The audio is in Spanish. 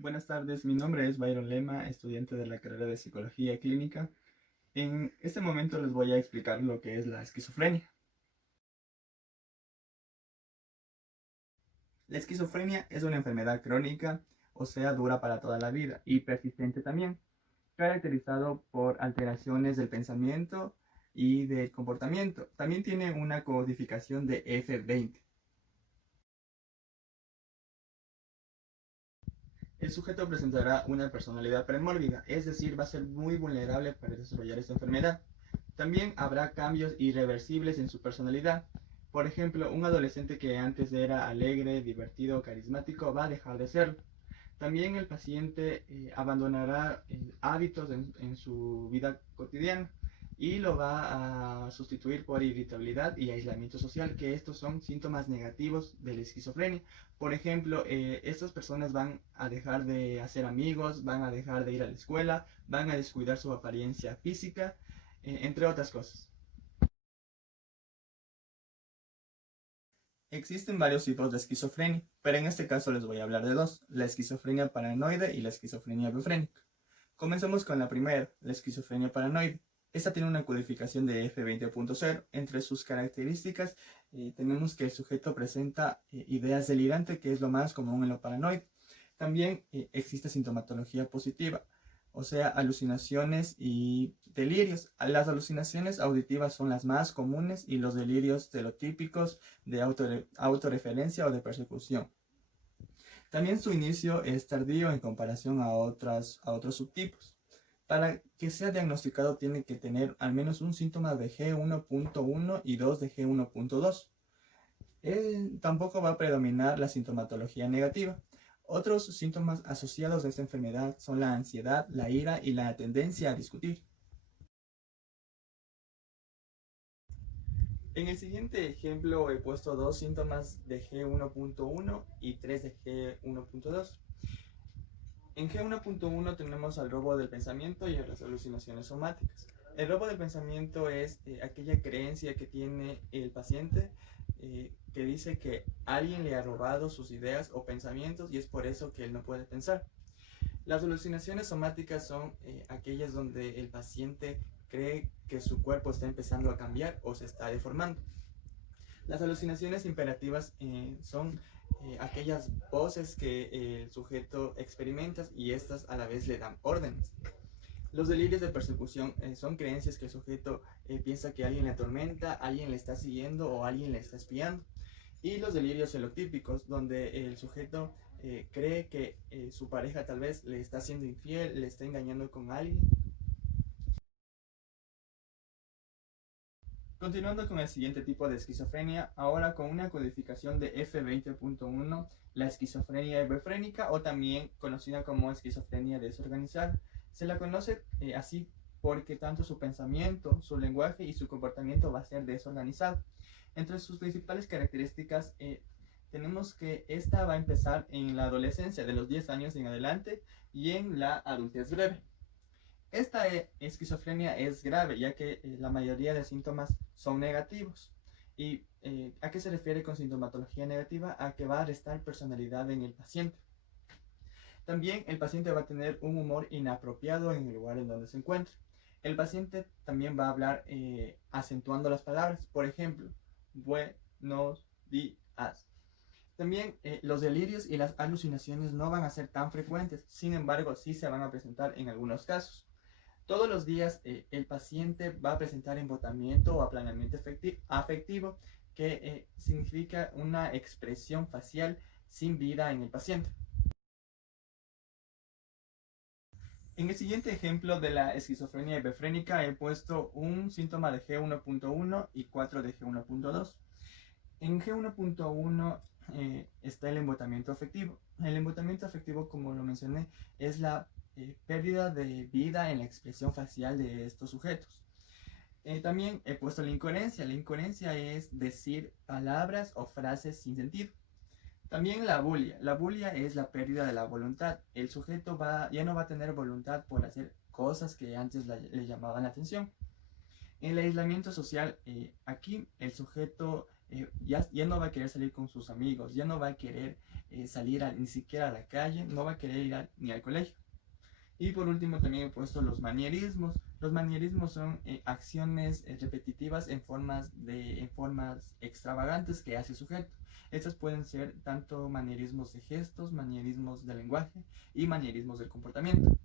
Buenas tardes, mi nombre es Byron Lema, estudiante de la carrera de Psicología Clínica. En este momento les voy a explicar lo que es la esquizofrenia. La esquizofrenia es una enfermedad crónica, o sea, dura para toda la vida y persistente también, caracterizado por alteraciones del pensamiento y del comportamiento. También tiene una codificación de F20. El sujeto presentará una personalidad premórbida, es decir, va a ser muy vulnerable para desarrollar esta enfermedad. También habrá cambios irreversibles en su personalidad. Por ejemplo, un adolescente que antes era alegre, divertido, carismático, va a dejar de serlo. También el paciente abandonará hábitos en su vida cotidiana y lo va a sustituir por irritabilidad y aislamiento social, que estos son síntomas negativos de la esquizofrenia. Por ejemplo, estas personas van a dejar de hacer amigos, van a dejar de ir a la escuela, van a descuidar su apariencia física, entre otras cosas. Existen varios tipos de esquizofrenia, pero en este caso les voy a hablar de dos, la esquizofrenia paranoide y la esquizofrenia bifrénica. Comencemos con la primera, la esquizofrenia paranoide. Esta tiene una codificación de F20.0. Entre sus características tenemos que el sujeto presenta ideas delirantes, que es lo más común en lo paranoide. También existe sintomatología positiva, o sea, alucinaciones y delirios. Las alucinaciones auditivas son las más comunes y los delirios telotípicos de autorreferencia o de persecución. También su inicio es tardío en comparación a otros subtipos. Para que sea diagnosticado tiene que tener al menos un síntoma de G1.1 y dos de G1.2. Tampoco va a predominar la sintomatología negativa. Otros síntomas asociados a esta enfermedad son la ansiedad, la ira y la tendencia a discutir. En el siguiente ejemplo he puesto dos síntomas de G1.1 y tres de G1.2. En G1.1 tenemos al robo del pensamiento y a las alucinaciones somáticas. El robo del pensamiento es aquella creencia que tiene el paciente que dice que alguien le ha robado sus ideas o pensamientos y es por eso que él no puede pensar. Las alucinaciones somáticas son aquellas donde el paciente cree que su cuerpo está empezando a cambiar o se está deformando. Las alucinaciones imperativas son aquellas voces que el sujeto experimenta y estas a la vez le dan órdenes. Los delirios de persecución son creencias que el sujeto piensa que alguien le atormenta, alguien le está siguiendo o alguien le está espiando. Y los delirios celotípicos, donde el sujeto cree que su pareja tal vez le está siendo infiel, le está engañando con alguien. Continuando con el siguiente tipo de esquizofrenia, ahora con una codificación de F20.1, la esquizofrenia hebefrénica o también conocida como esquizofrenia desorganizada. Se la conoce así porque tanto su pensamiento, su lenguaje y su comportamiento va a ser desorganizado. Entre sus principales características tenemos que esta va a empezar en la adolescencia de los 10 años en adelante y en la adultez breve. Esta esquizofrenia es grave ya que la mayoría de síntomas son negativos. ¿Y a qué se refiere con sintomatología negativa? A que va a restar personalidad en el paciente. También el paciente va a tener un humor inapropiado en el lugar en donde se encuentra. El paciente también va a hablar acentuando las palabras. Por ejemplo, buenos días. También los delirios y las alucinaciones no van a ser tan frecuentes. Sin embargo, sí se van a presentar en algunos casos. Todos los días el paciente va a presentar embotamiento o aplanamiento afectivo, que significa una expresión facial sin vida en el paciente. En el siguiente ejemplo de la esquizofrenia hebefrénica he puesto un síntoma de G1.1 y 4 de G1.2. En G1.1 está el embotamiento afectivo. El embotamiento afectivo, como lo mencioné, es la pérdida de vida en la expresión facial de estos sujetos. También he puesto la incoherencia. La incoherencia es decir palabras o frases sin sentido. También la bulia. La bulia es la pérdida de la voluntad. El sujeto ya no va a tener voluntad por hacer cosas que antes le llamaban la atención. En el aislamiento social, aquí el sujeto ya no va a querer salir con sus amigos, ya no va a querer salir ni siquiera a la calle, no va a querer ir ni al colegio. Y por último también he puesto los manierismos. Los manierismos son acciones repetitivas en formas extravagantes que hace el sujeto. Estas pueden ser tanto manierismos de gestos, manierismos de lenguaje y manierismos del comportamiento.